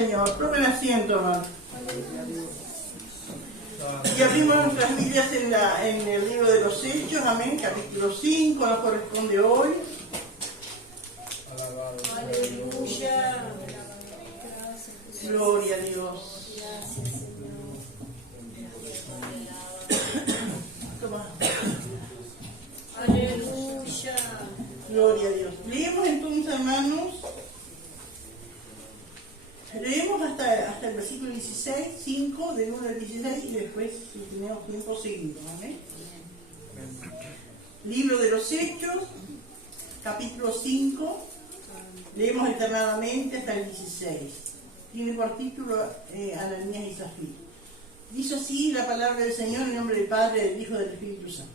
Señor, tomen asiento, hermano. Y abrimos nuestras Biblias en el libro de los Hechos, amén, capítulo 5, nos corresponde hoy. Aleluya. Gloria a Dios. Toma. Aleluya. Gloria a Dios. Leemos entonces, hermanos. Leemos hasta el versículo 16, 5, del 1 al 16, y después, si tenemos tiempo, seguimos. Amén. Libro de los Hechos, capítulo 5, leemos alternadamente hasta el 16. Tiene por título Ananías y Zafira. Dice así la palabra del Señor en nombre del Padre, del Hijo y del Espíritu Santo.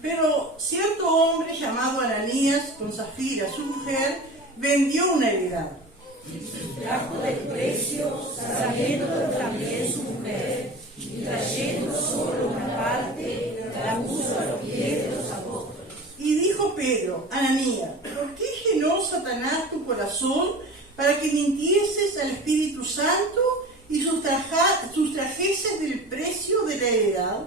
Pero cierto hombre llamado Ananías, con Zafira, su mujer, vendió una heredad. Trajo del precio, sabiendo también su mujer, y trayendo solo una parte, la puso a los pies de los apóstoles. Y dijo Pedro, Ananías, ¿por qué llenó Satanás tu corazón para que mintieses al Espíritu Santo y sustrajeses del precio de la heredad?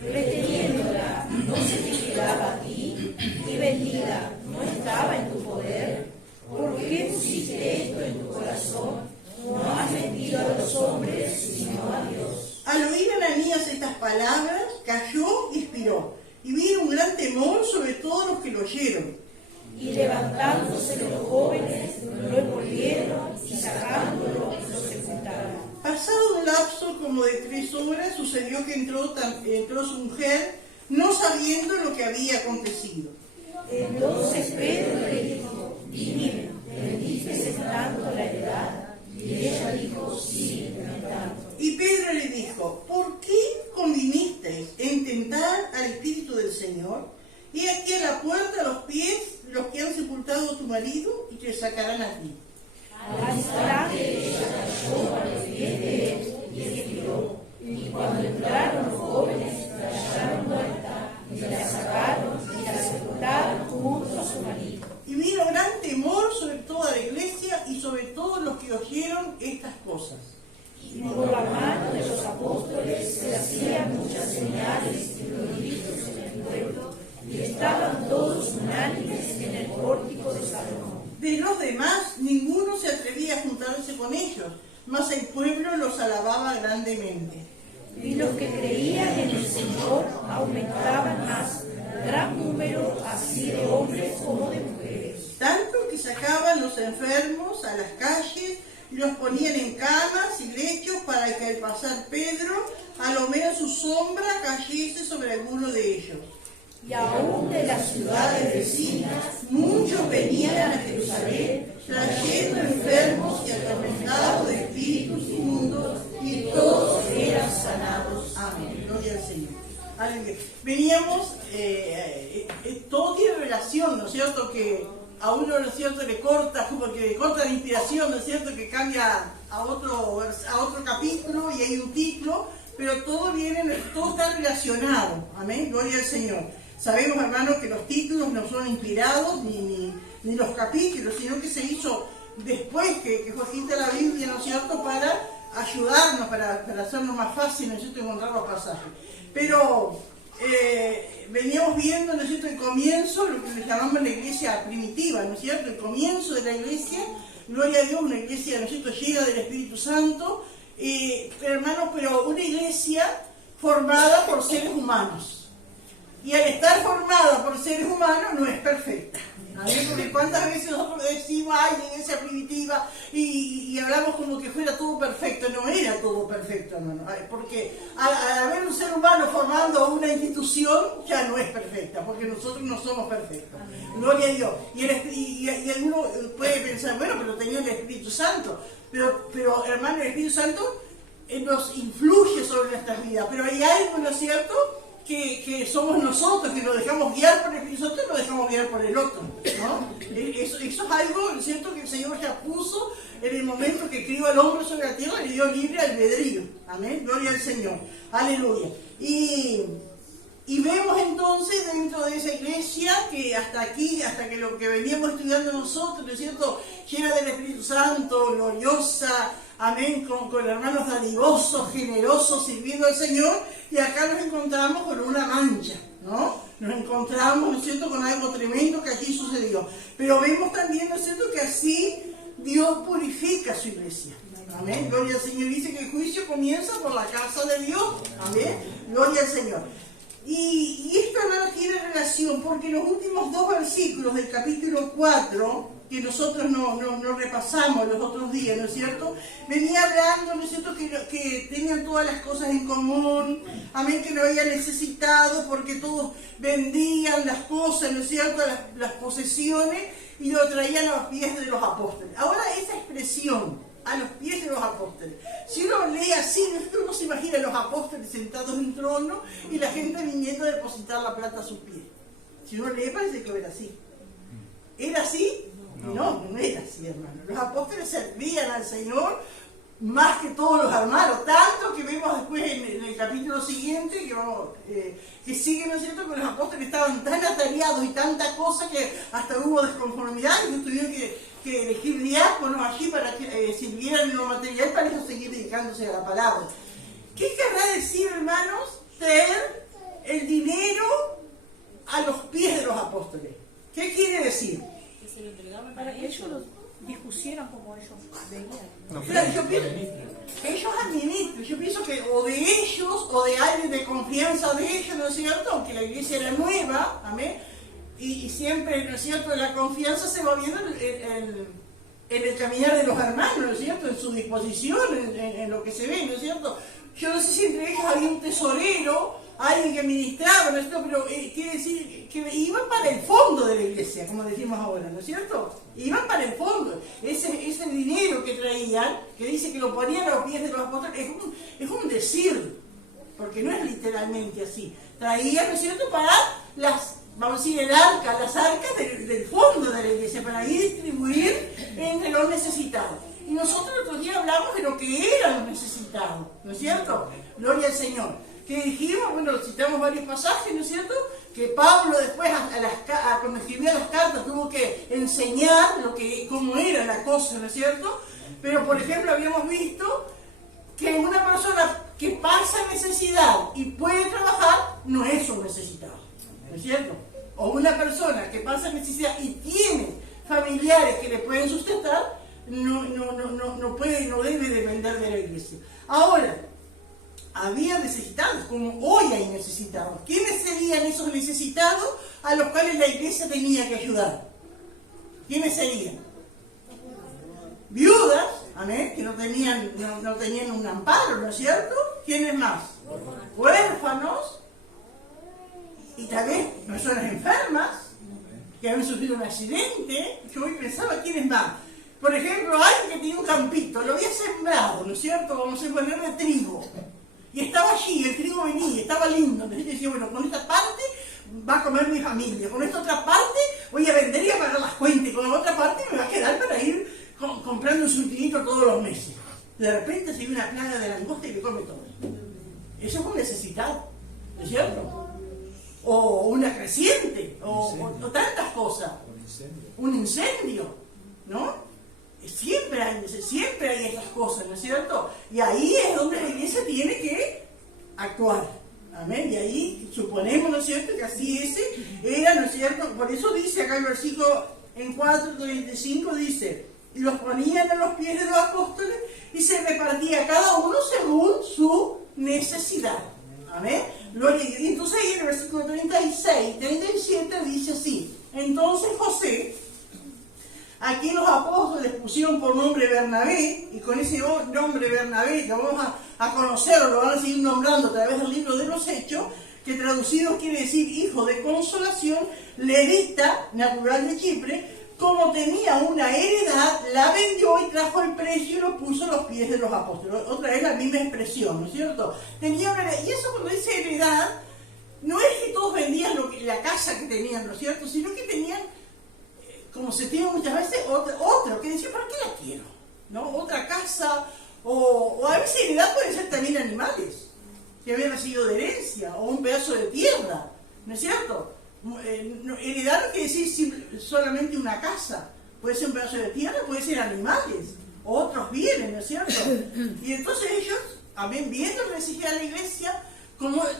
Reteniéndola, no se te quedaba a ti, y vendida, no estaba en tu poder. ¿Por qué pusiste esto en tu corazón? No has mentido a los hombres, sino a Dios. Al oír Ananías estas palabras, cayó y expiró, y vino un gran temor sobre todos los que lo oyeron. Y levantándose los jóvenes, lo envolvieron y sacándolo, lo sepultaron. Pasado un lapso como de 3 horas, sucedió que entró su mujer, no sabiendo lo que había acontecido. Entonces Pedro le dijo, dime, ¿vendiste estando la heredad? Y ella dijo, sí, tanto. Y Pedro le dijo, ¿por qué convinisteis en tentar al Espíritu del Señor? Y aquí a la puerta, a los pies, los que han sepultado a tu marido, y te sacarán a ti. Al instante ella cayó a los pies de él y expiró. Y cuando entraron los jóvenes, la hallaron muerta, y la sacaron y la sepultaron junto a su marido. Y vino gran temor sobre toda la iglesia y sobre todos los que oyeron estas cosas. Y por la mano de los apóstoles se hacían muchas señales y prodigios en el pueblo, y estaban todos unánimes en el pórtico de Salomón. De los demás, ninguno se atrevía a juntarse con ellos, mas el pueblo los alababa grandemente. Y los que creían en el Señor aumentaban más, gran número así de hombres como de mujeres. Tanto que sacaban los enfermos a las calles y los ponían en camas y lechos para que al pasar Pedro, a lo menos su sombra cayese sobre alguno de ellos. Y aún de las ciudades vecinas, muchos venían a Jerusalén, trayendo enfermos y atormentados de espíritus inmundos, y todos eran sanados. Amén. Gloria al Señor. Aleluya. Veníamos, todo tiene relación, ¿no es cierto? Que a uno, ¿no es cierto?, le corta, porque le corta la inspiración, ¿no es cierto?, que cambia a otro capítulo y hay un título, pero todo está relacionado. Amén. Gloria al Señor. Sabemos, hermanos, que los títulos no son inspirados ni los capítulos, sino que se hizo después que fue escrita la Biblia, ¿no es cierto?, para ayudarnos, para hacernos más fácil, ¿no es cierto?, encontrar los pasajes. Pero veníamos viendo, ¿no es cierto?, el comienzo, lo que le llamamos la iglesia primitiva, ¿no es cierto?, el comienzo de la iglesia, gloria a Dios, una iglesia, ¿no es cierto?, llena del Espíritu Santo, hermanos, pero una iglesia formada por seres humanos. Y al estar formada por seres humanos no es perfecta. ¿Vale? Porque cuántas veces nosotros decimos, ay, la iglesia primitiva, y hablamos como que fuera todo perfecto. No era todo perfecto, hermano. Porque al haber un ser humano formando una institución, ya no es perfecta, porque nosotros no somos perfectos. Gloria a Dios. Y alguno puede pensar, bueno, pero tenía el Espíritu Santo. Pero hermano, el Espíritu Santo nos influye sobre nuestras vidas. Pero hay algo, ¿no es cierto?, que somos nosotros, que nos dejamos guiar por el Espíritu Santo y nos dejamos guiar por el otro, ¿no? Eso es algo, ¿no es cierto?, que el Señor ya puso en el momento que crió al hombre sobre la tierra, le dio libre albedrío. Amén, gloria al Señor, aleluya. Y vemos entonces dentro de esa iglesia que hasta aquí, hasta que lo que veníamos estudiando nosotros, ¿no es cierto?, llena del Espíritu Santo, gloriosa, amén, con hermanos dadivosos, generosos, sirviendo al Señor, y acá nos encontramos con una mancha, ¿no? Nos encontramos, ¿no es cierto?, con algo tremendo que aquí sucedió. Pero vemos también, ¿no es cierto?, que así Dios purifica su iglesia. Amén. Gloria al Señor. Dice que el juicio comienza por la casa de Dios. Amén. Gloria al Señor. Y esto, hermano, tiene relación porque los últimos 2 versículos del capítulo 4, que nosotros no repasamos los otros días, ¿no es cierto?, venía hablando, ¿no es cierto?, que tenían todas las cosas en común, amén, que no había necesitado porque todos vendían las cosas, ¿no es cierto?, las posesiones, y lo traían a los pies de los apóstoles. Ahora esa expresión, a los pies de los apóstoles, si uno lee así, uno se imagina a los apóstoles sentados en un trono y la gente viniendo a depositar la plata a sus pies. Si uno lee parece que era así. ¿Era así? No era así, hermano. Los apóstoles servían al Señor más que todos los hermanos, tanto que vemos después en el capítulo siguiente que sigue, ¿no es cierto?, que los apóstoles estaban tan atareados y tanta cosa que hasta hubo desconformidad y tuvieron que elegir diáconos allí para que sirvieran en lo material para ellos seguir dedicándose a la palabra. ¿Qué querrá decir, hermanos, traer el dinero a los pies de los apóstoles? ¿Qué quiere decir? Que se lo entregaban para que ellos los dispusieran como ellos veían. Claro, ellos administran. Yo pienso que o de ellos o de alguien de confianza de ellos, ¿no es cierto?, aunque la iglesia era nueva, amén, y siempre, ¿no es cierto?, la confianza se va viendo en el caminar de los hermanos, ¿no es cierto?, en su disposición, en lo que se ve, ¿no es cierto? Yo no sé si entre ellos había un tesorero, alguien que administraba, ¿no es cierto?, pero quiere decir que iban para el fondo de la iglesia, como decimos ahora, ¿no es cierto? Iban para el fondo. Ese dinero que traían, que dice que lo ponían a los pies de los apóstoles, es un decir, porque no es literalmente así. Traían, ¿no es cierto?, para vamos a decir, las arcas del fondo de la iglesia, para ir a distribuir entre los necesitados. Y nosotros el otro día hablamos de lo que eran los necesitados, ¿no es cierto? Gloria al Señor. Que dijimos, bueno, citamos varios pasajes, ¿no es cierto?, que Pablo después, cuando escribía las cartas, tuvo que enseñar cómo era la cosa, ¿no es cierto? Pero, por ejemplo, habíamos visto que una persona que pasa necesidad y puede trabajar, no es un necesitado, ¿no es cierto? O una persona que pasa necesidad y tiene familiares que le pueden sustentar, no puede y no debe depender de la iglesia. Ahora, había necesitados, como hoy hay necesitados. ¿Quiénes serían esos necesitados a los cuales la iglesia tenía que ayudar? ¿Quiénes serían? Viudas, amén, que no tenían un amparo, ¿no es cierto? ¿Quiénes más? Huérfanos, y también personas enfermas, que habían sufrido un accidente. Yo hoy pensaba, ¿quiénes más? Por ejemplo, alguien que tenía un campito, lo había sembrado, ¿no es cierto? Vamos a ponerle trigo. Y estaba allí, el trigo venía, estaba lindo. Entonces decía, bueno, con esta parte va a comer mi familia, con esta otra parte voy a vender y a pagar las cuentas, y con la otra parte me va a quedar para ir comprando un surtidito todos los meses. De repente se ve una plaga de langosta y le come todo. Eso es un necesitado, ¿no es cierto? O una creciente, o tantas cosas. Un incendio, ¿no? Siempre hay estas cosas, ¿no es cierto? Y ahí es donde la iglesia tiene que actuar. Amén. Y ahí suponemos, ¿no es cierto?, que así era, ¿no es cierto? Por eso dice acá el versículo en 4:35, dice, y los ponían a los pies de los apóstoles y se repartía cada uno según su necesidad. Amén. Y entonces ahí en el versículo 36, 37 dice así, entonces José, aquí los apóstoles pusieron por nombre Bernabé, y con ese nombre Bernabé lo vamos a conocer, lo van a seguir nombrando a través del libro de los Hechos, que traducido quiere decir hijo de consolación, levita, natural de Chipre, como tenía una heredad, la vendió y trajo el precio y lo puso a los pies de los apóstoles. Otra vez la misma expresión, ¿no es cierto? Tenía una heredad, y eso cuando dice heredad, no es que todos vendían la casa que tenían, ¿no es cierto?, sino que tenían, como se tiene muchas veces, otra que decía, ¿para qué la quiero? ¿No? Otra casa, o a veces heredad puede ser también animales, que habían recibido de herencia, o un pedazo de tierra, ¿no es cierto? Heredad no quiere decir solamente una casa, puede ser un pedazo de tierra, puede ser animales, otros vienen, ¿no es cierto? Y entonces ellos, amén, viendo el mensaje a la iglesia,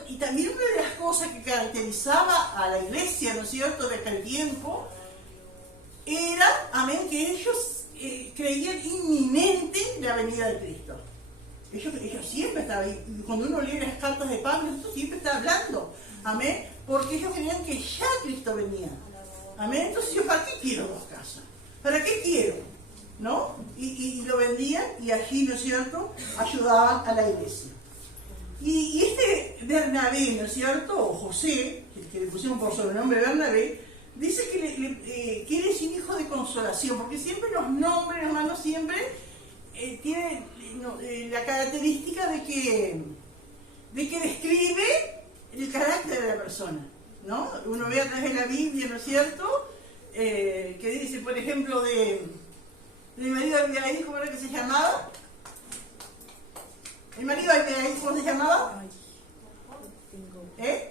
y también una de las cosas que caracterizaba a la iglesia, ¿no es cierto?, de aquel tiempo, era, amén, que ellos creían inminente la venida de Cristo. Ellos siempre estaban ahí. Cuando uno lee las cartas de Pablo, esto siempre está hablando, amén, porque ellos creían que ya Cristo venía, amén. Entonces yo, ¿para qué quiero dos casas? ¿Para qué quiero? ¿No? Y lo vendían, y allí, ¿no es cierto?, ayudaban a la iglesia. Y este Bernabé, ¿no es cierto?, o José, que le pusimos por sobrenombre Bernabé, dice que él es un hijo de consolación, porque siempre los nombres, hermanos, siempre tienen la característica de que describe el carácter de la persona, ¿no? Uno ve a través de la Biblia, ¿no es cierto?, que dice, por ejemplo, de marido de Abigail, ¿cómo era que se llamaba? ¿El marido de Abigail cómo se llamaba? ¿Eh?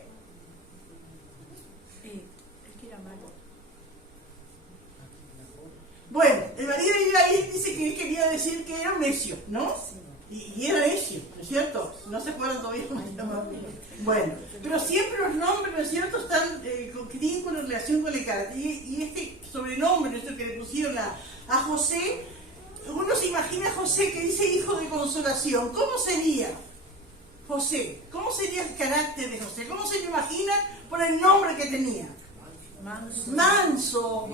Bueno, el marido de Abigail dice que él quería decir que era un necio, ¿no? Y era necio, ¿no es cierto? No se acuerdan todavía cómo se llamaba. Bueno, pero siempre los nombres, ¿no es cierto?, están que tienen con relación con el carácter. Y este sobrenombre, esto que le pusieron a José, uno se imagina a José que dice hijo de consolación. ¿Cómo sería José? ¿Cómo sería el carácter de José? ¿Cómo se lo imaginan por el nombre que tenía? Manso,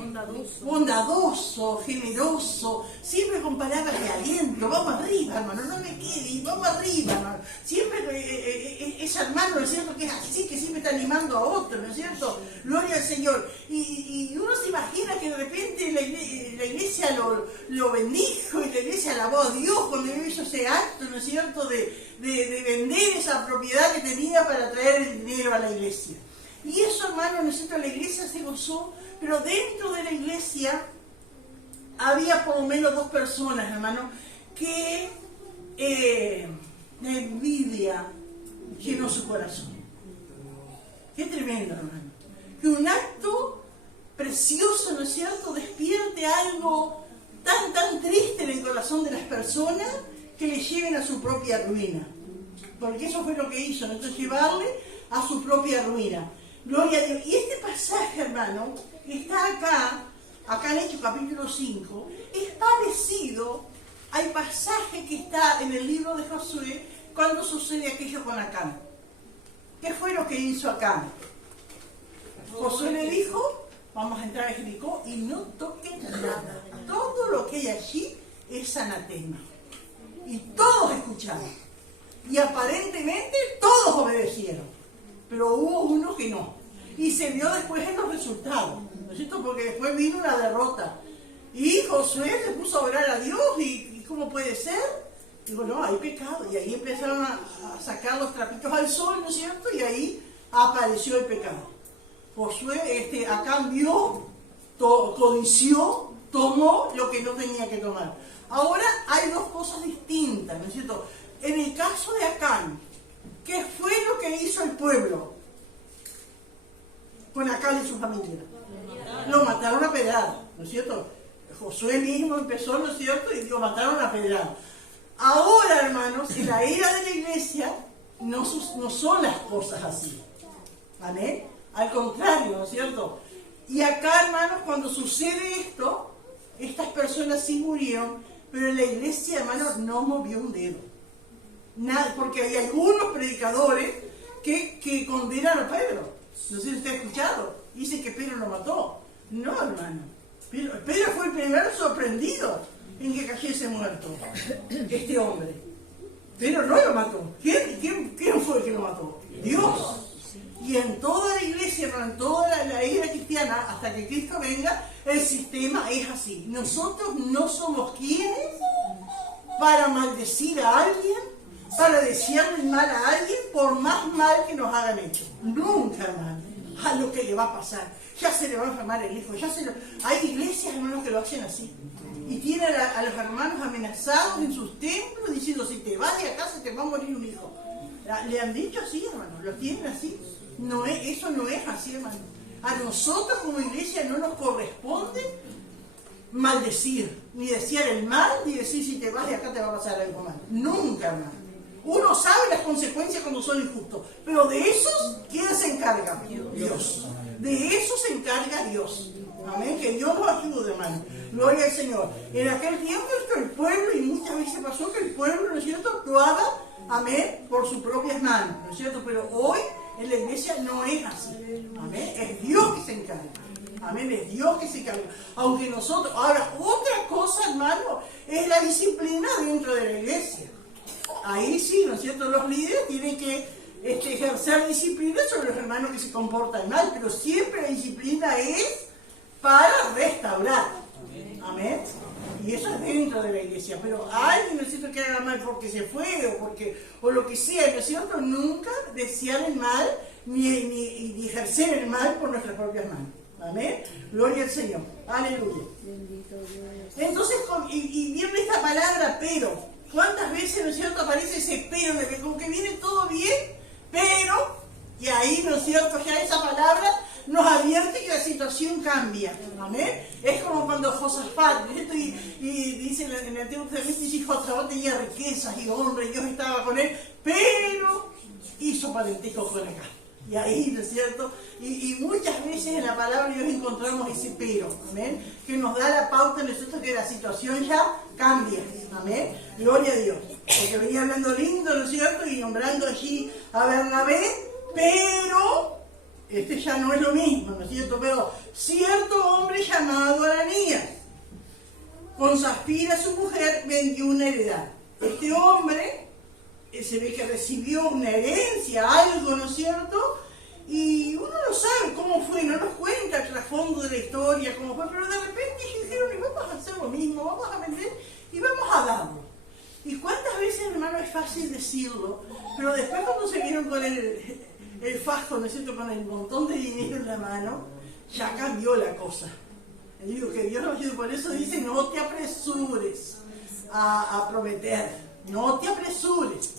bondadoso, generoso, siempre con palabras de aliento. Vamos arriba, hermano, no me quede, vamos arriba, hermano. Siempre es hermano, ¿no es cierto?, que es así, que siempre está animando a otro, ¿no es cierto? Gloria al Señor. Y uno se imagina que de repente la iglesia lo bendijo, y la iglesia alabó a Dios cuando hizo ese acto, ¿no es cierto?, de vender esa propiedad que tenía para traer el dinero a la iglesia. Y eso, hermano, ¿no es cierto?, la iglesia se gozó, pero dentro de la iglesia había por lo menos dos personas, hermano, que la envidia llenó su corazón. Qué tremendo, hermano. Que un acto precioso, ¿no es cierto?, despierte algo tan triste en el corazón de las personas que le lleven a su propia ruina. Porque eso fue lo que hizo, ¿no? Entonces, llevarle a su propia ruina. Gloria a Dios. Y este pasaje, hermano, que está acá en Hechos capítulo 5, es parecido al pasaje que está en el libro de Josué cuando sucede aquello con Acán. ¿Qué fue lo que hizo Acán? Josué le dijo, vamos a entrar a Jericó y no toquen nada. Todo lo que hay allí es anatema. Y todos escucharon. Y aparentemente todos obedecieron. Pero hubo uno que no. Y se vio después en los resultados, ¿no es cierto? Porque después vino una derrota. Y Josué se puso a orar a Dios. ¿Y cómo puede ser? Digo, no, hay pecado. Y ahí empezaron a sacar los trapitos al sol, ¿no es cierto? Y ahí apareció el pecado. Josué, Acán vio, codició, tomó lo que no tenía que tomar. Ahora hay dos cosas distintas, ¿no es cierto? En el caso de Acán, ¿qué fue lo que hizo el pueblo con Acán y su familia? Lo mataron a pedrada, ¿no es cierto? Josué mismo empezó, ¿no es cierto? Y lo mataron a pedrada. Ahora, hermanos, en la era de la iglesia no son las cosas así. ¿Amén? Al contrario, ¿no es cierto? Y acá, hermanos, cuando sucede esto, estas personas sí murieron, pero en la iglesia, hermanos, no movió un dedo. Nada, porque hay algunos predicadores que condenan a Pedro. No sé si usted ha escuchado. Dicen que Pedro lo mató. No, hermano. Pedro fue el primero sorprendido en que cayese muerto este hombre. Pero no lo mató. ¿Quién fue el que lo mató? Dios. Y en toda la iglesia, hermano, en toda la era cristiana, hasta que Cristo venga, el sistema es así. Nosotros no somos quienes para maldecir a alguien, para desearle mal a alguien, por más mal que nos hagan hecho. Nunca, hermano. A lo que le va a pasar. Ya se le va a enfermar el hijo. Hay iglesias, hermanos, que lo hacen así. Y tienen a los hermanos amenazados en sus templos, diciendo, si te vas de acá se te va a morir un hijo. Le han dicho así, hermanos, lo tienen así. Eso no es así, hermano. A nosotros como iglesia no nos corresponde maldecir, ni desear el mal, ni decir si te vas de acá te va a pasar algo mal. Nunca, hermano. Uno sabe las consecuencias cuando son injustos, pero de esos, ¿quién se encarga? Dios. De eso se encarga Dios. Amén. Que Dios nos ayude, hermano. Gloria al Señor. En aquel tiempo el pueblo, y muchas veces pasó que el pueblo, ¿no es cierto?, actuaba, amén, por sus propias manos, ¿no es cierto? Pero hoy en la iglesia no es así. Amén. Es Dios que se encarga. Amén. Es Dios que se encarga. Aunque nosotros, ahora, otra cosa, hermano, es la disciplina dentro de la iglesia. Ahí sí, ¿no es cierto? Los líderes tienen que ejercer disciplina sobre los hermanos que se comportan mal, pero siempre la disciplina es para restaurar. Amén. Y eso es dentro de la iglesia. Pero alguien, ¿no es cierto?, que haga mal porque se fue o lo que sea, ¿no es cierto? Nunca desear el mal ni ejercer el mal por nuestras propias manos. Amén. Gloria al Señor. Aleluya. Entonces, y viene esta palabra pero. ¿Cuántas veces, ¿no es cierto?, aparece ese pero, de que como que viene todo bien, pero, y ahí, ¿no es cierto?, ya esa palabra nos advierte que la situación cambia. Amén. Es como cuando Josafat, ¿no es cierto?, y dice en el Antiguo Testamento, dice, Josafat tenía riquezas y honra, y Dios estaba con él, pero hizo parentesco con acá. Y ahí, ¿no es cierto? Y muchas veces en la palabra de Dios encontramos ese pero, amén, que nos da la pauta, ¿no es cierto?, que la situación ya cambia, amén, gloria a Dios. Porque venía hablando lindo, ¿no es cierto?, y nombrando allí a Bernabé, pero ya no es lo mismo, ¿no es cierto? Pero cierto hombre llamado Ananías, con Zafira su mujer, vendió una heredad. Este hombre se ve que recibió una herencia, algo, ¿no es cierto? Y uno no sabe cómo fue, no nos cuenta el trasfondo de la historia, cómo fue, pero de repente dijeron, y vamos a hacer lo mismo, vamos a vender y vamos a darlo. Y cuántas veces, hermano, es fácil decirlo, pero después cuando se vieron con el fajo, ¿no es cierto?, con el montón de dinero en la mano, ya cambió la cosa. Y digo que Dios nos ayude, por eso dice, no te apresures a prometer. No te apresures.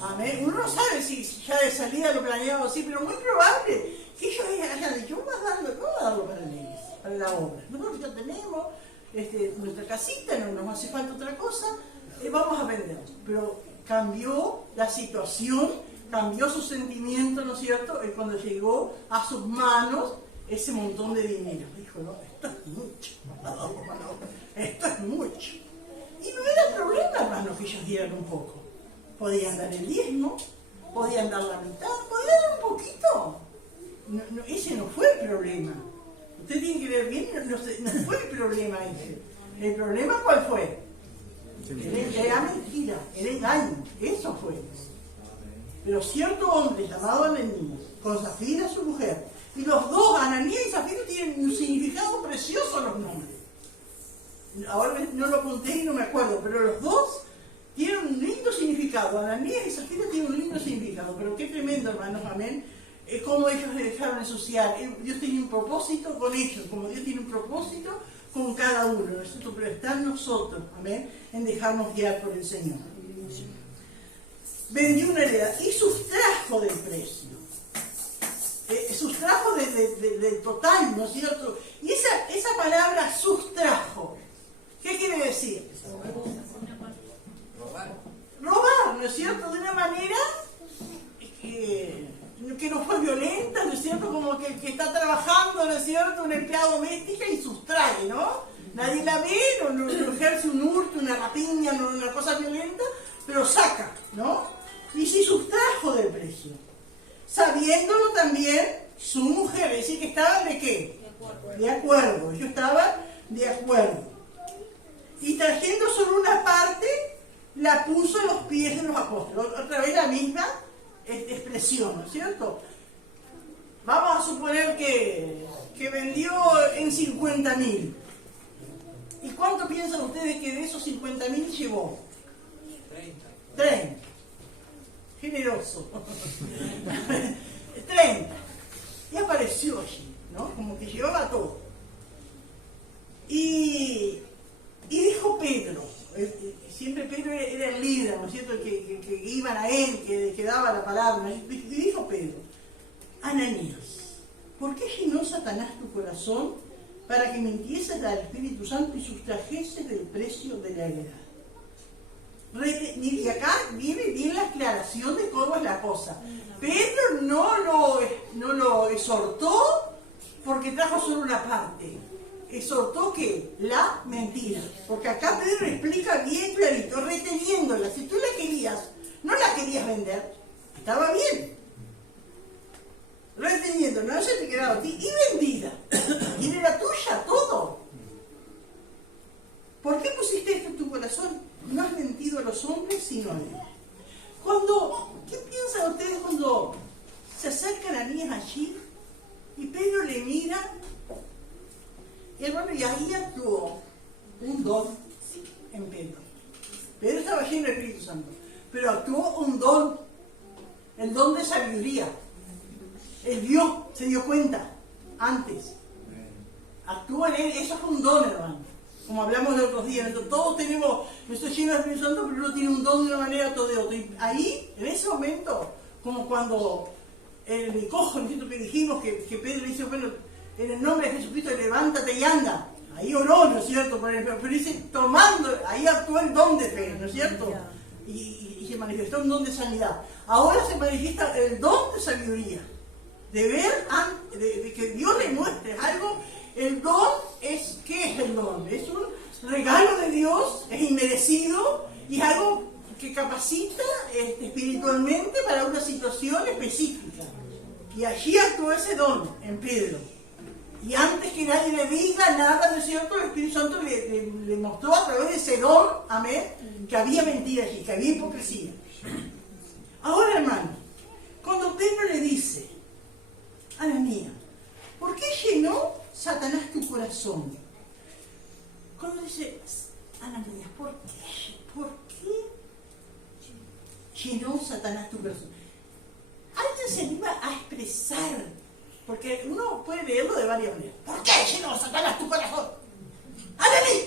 Amén. Uno no sabe si ya de salida lo planeado así, pero muy probable que ellos hayan dicho, vamos a darlo para la iglesia, para la obra. Nosotros ya tenemos nuestra casita, no nos hace falta otra cosa, vamos a vender. Pero cambió la situación, cambió su sentimiento, ¿no es cierto? Cuando llegó a sus manos ese montón de dinero. Dijo, no, esto es mucho. Esto es mucho. Y no era problema, hermano, que ellos dieran un poco. Podían dar el diezmo, podían dar la mitad, podían dar un poquito. Ese no fue el problema. Usted tiene que ver bien, no fue el problema ese. ¿El problema cuál fue? Era mentira, era engaño, eso fue. Pero cierto hombre llamado Ananías, con Zafira su mujer, y los dos, Ananías y Zafira, tienen un significado precioso los nombres. Ahora no lo apunté y no me acuerdo, pero los dos tienen un lindo significado. Ananías y Zafira tienen un lindo significado, pero qué tremendo, hermanos, amén. Cómo ellos se dejaron ensuciar. Dios tiene un propósito con ellos, como Dios tiene un propósito con cada uno, ¿no es cierto? Pero está en nosotros, amén, en dejarnos guiar por el Señor. Vendió una heredad y sustrajo del precio. Sustrajo del total, ¿no es cierto? Y esa palabra sustrajo, ¿qué quiere decir? Robar, ¿no es cierto? De una manera que no fue violenta, ¿no es cierto? Como que el que está trabajando, ¿no es cierto? Una empleada doméstica y sustrae, ¿no? Nadie la ve, no ejerce un hurto, una rapiña, no una cosa violenta, pero saca, ¿no? Y sí sustrajo del precio. Sabiéndolo también su mujer, es decir, que estaban de qué? De acuerdo. Ellos estaban de acuerdo. Y trayendo solo una parte, la puso a los pies de los apóstoles. Otra vez la misma expresión, ¿no es cierto? Vamos a suponer que vendió en 50.000. ¿Y cuánto piensan ustedes que de esos 50.000 llevó? 30. Generoso. 30. Y apareció allí, ¿no? Como que llevaba todo. Y dijo Pedro, siempre Pedro era el líder, ¿no es cierto? Que iban a él, que daba la palabra. Y dijo Pedro, Ananías, ¿por qué llenó Satanás tu corazón para que mintieses al Espíritu Santo y sustrajeses del precio de la heredad. Y acá viene la aclaración de cómo es la cosa. Pedro no lo exhortó porque trajo solo una parte. Exhortó que la mentira. Porque acá Pedro explica bien clarito, reteniéndola. Si tú la querías, no la querías vender, estaba bien. Reteniendo, no se te quedaba a ti y vendida. Y era tuya, todo. ¿Por qué pusiste esto en tu corazón? No has mentido a los hombres, sino a Dios. ¿Qué piensan ustedes cuando se acercan a Ananías allí y Pedro le mira? Y hermano, y ahí actuó un don en Pedro. Pedro estaba lleno del Espíritu Santo, pero actuó un don, el don de sabiduría. Él vio, se dio cuenta antes. Actuó en él, eso es un don, hermano. Como hablamos de otros días, todos tenemos, no estoy lleno del Espíritu Santo, pero uno tiene un don de una manera, todo de otra. Y ahí, en ese momento, como cuando el cojo, ¿no es cierto?, que dijimos que Pedro dice, bueno, en el nombre de Jesucristo, levántate y anda. Ahí oró, ¿no es cierto? Pero dice, tomando, ahí actuó el don de Pedro, ¿no es cierto? Y se manifestó un don de sanidad. Ahora se manifiesta el don de sabiduría. De ver, de que Dios le muestre algo. El don es, ¿qué es el don? Es un regalo de Dios, es inmerecido y es algo que capacita espiritualmente para una situación específica. Y allí actuó ese don en Pedro. Y antes que nadie le diga nada, ¿no es cierto?, el Espíritu Santo le mostró a través de ese don, amén, que había mentira allí, que había hipocresía. Ahora, hermano, cuando Pedro le dice, Ananías, ¿por qué llenó Satanás tu corazón? Cuando dice, Ananías, ¿por qué llenó Satanás tu corazón? Alguien se anima a expresar, porque uno puede leerlo de varias maneras. ¿Por qué llenó Satanás tu corazón? ¡Ananías!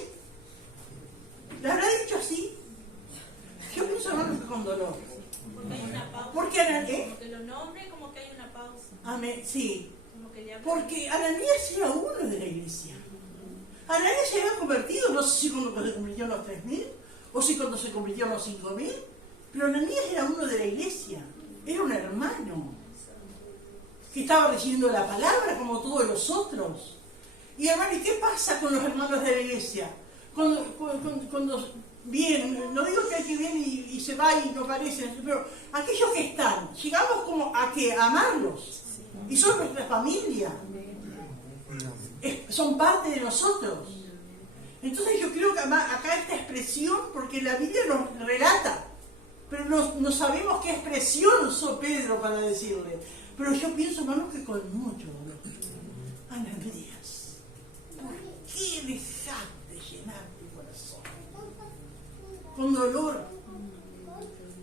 ¿Le habrá dicho así? Yo pienso, hermano, que con dolor. Porque hay una pausa. Porque Ananías, Porque lo nombre como que hay una pausa. amén, sí. Como que ya... Porque Ananías era uno de la iglesia. Ananías se había convertido, no sé si cuando se convirtió en los 3.000, o si cuando se convirtió en los 5.000, pero Ananías era uno de la iglesia. Era un hermano que estaba recibiendo la palabra como todos los otros. Y hermano, ¿y qué pasa con los hermanos de la iglesia? Cuando vienen, no digo que hay que viene y se va y no aparecen, pero aquellos que están, llegamos como a que amarlos. Y son nuestra familia. Son parte de nosotros. Entonces yo creo que acá esta expresión, porque la Biblia nos relata, pero no sabemos qué expresión usó Pedro para decirle. Pero yo pienso, hermano, que con mucho dolor. Ananías, ¿por qué dejaste llenar tu corazón? Con dolor.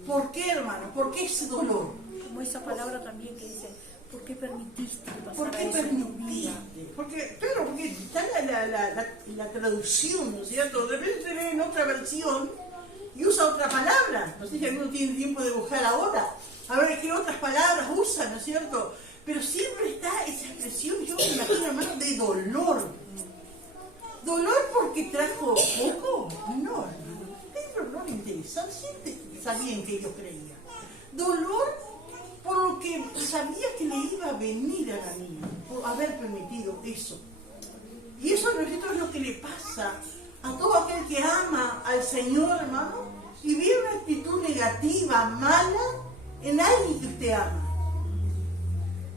¿Por qué, hermano? ¿Por qué ese dolor? Como esa palabra también que dice, ¿por qué permitiste que ¿Por pasara qué eso en tu vida? permitiste? Porque, claro, porque está la traducción, ¿no es cierto? De repente se ve en otra versión y usa otra palabra. No sé si alguno tiene tiempo de buscar ahora. A ver qué otras palabras usa, ¿no es cierto? Pero siempre está esa expresión, yo me imagino, hermano, de dolor. ¿Dolor porque trajo poco? No, hermano. Pedro no le interesa, siempre sabía en que ellos creían. Dolor por lo que sabía que le iba a venir a la niña, por haber permitido eso. Y eso, ¿no es cierto?, es lo que le pasa a todo aquel que ama al Señor, hermano, y ve una actitud negativa, mala, en alguien que usted ama.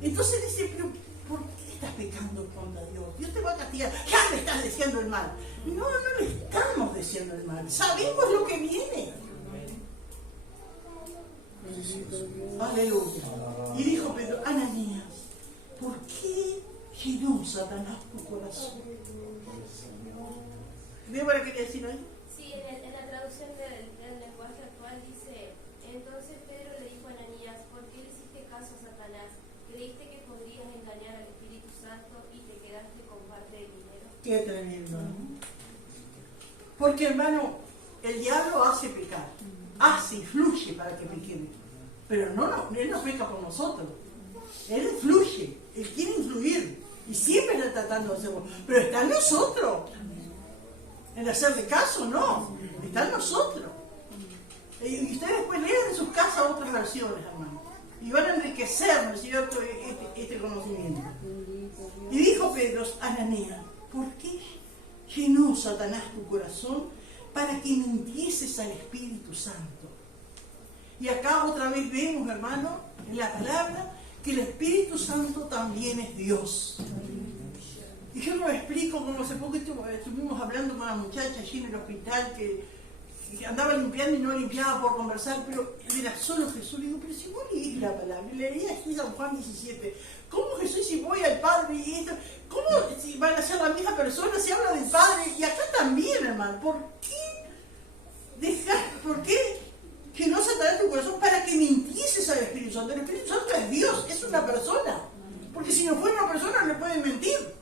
Entonces dice, pero ¿por qué estás pecando contra Dios? Dios te va a castigar, ya le estás deseando el mal. No le estamos deseando el mal, sabemos lo que viene. Aleluya. Y dijo Pedro, Ananías, ¿por qué llenó Satanás tu corazón? ¿Débora quería decir algo? Sí, en la traducción del lenguaje actual dice, entonces Pedro le dijo a Ananías, ¿por qué le hiciste caso a Satanás? ¿Creíste que podrías engañar al Espíritu Santo y te quedaste con parte del dinero? Qué tremendo. Porque, hermano, el diablo hace pecar, influye para que pequemos. Pero él no peca por nosotros. Él influye, él quiere influir. Y siempre está tratando de ser bueno. Pero está en nosotros. En hacerle caso, no. Está en nosotros. Y ustedes después lean en sus casas otras versiones, hermano. Y van a enriquecer, ¿no es cierto?, este conocimiento. Y dijo Pedro a Ananías, ¿por qué llenó Satanás tu corazón para que mintieses al Espíritu Santo? Y acá otra vez vemos, hermano, en la palabra, que el Espíritu Santo también es Dios. Y yo no me explico, como hace poco estuvimos hablando con una muchacha allí en el hospital que andaba limpiando y no limpiaba por conversar, pero era solo Jesús. Le digo, pero si vos leís la palabra, leía aquí San Juan 17, ¿cómo Jesús, si voy al Padre y esto, cómo si van a ser la misma persona, si habla del Padre? Y acá también, hermano, ¿por qué llenó Satanás tu corazón para que mintieses al Espíritu Santo? El Espíritu Santo es Dios, es una persona, porque si no fuera una persona no le pueden mentir.